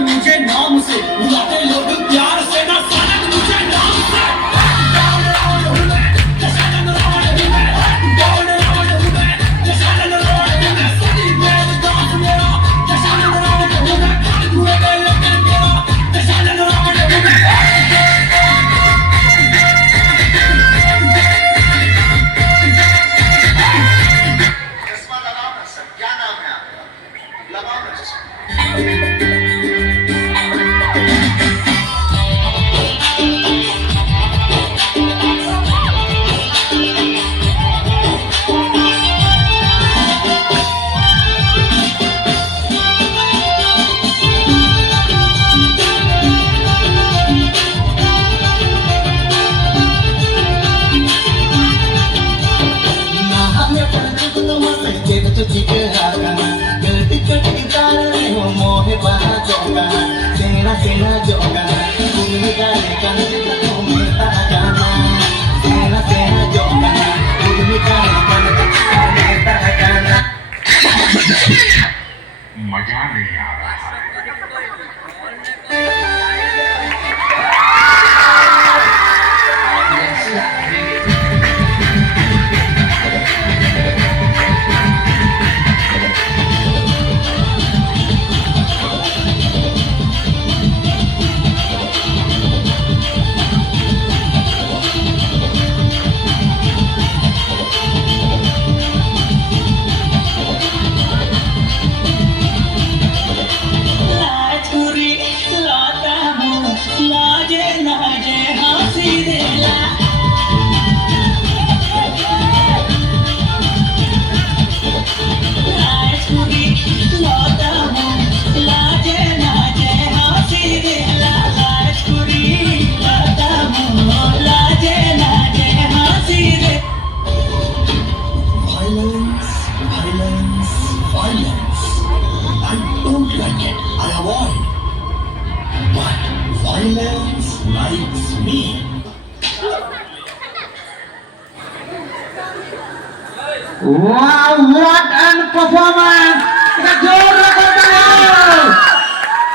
मुझे नाम से बुलाते लोग प्यार से ना सानंद मुझे नाम से क्या नाम है आपका? लगाओ ना चश्मा। Sena joga, bumi kalekan kita minta agama. Sena joga, bumi kalekan kita minta agama. मजा नहीं आ रहा है। Violence likes me. Wow, what an performance!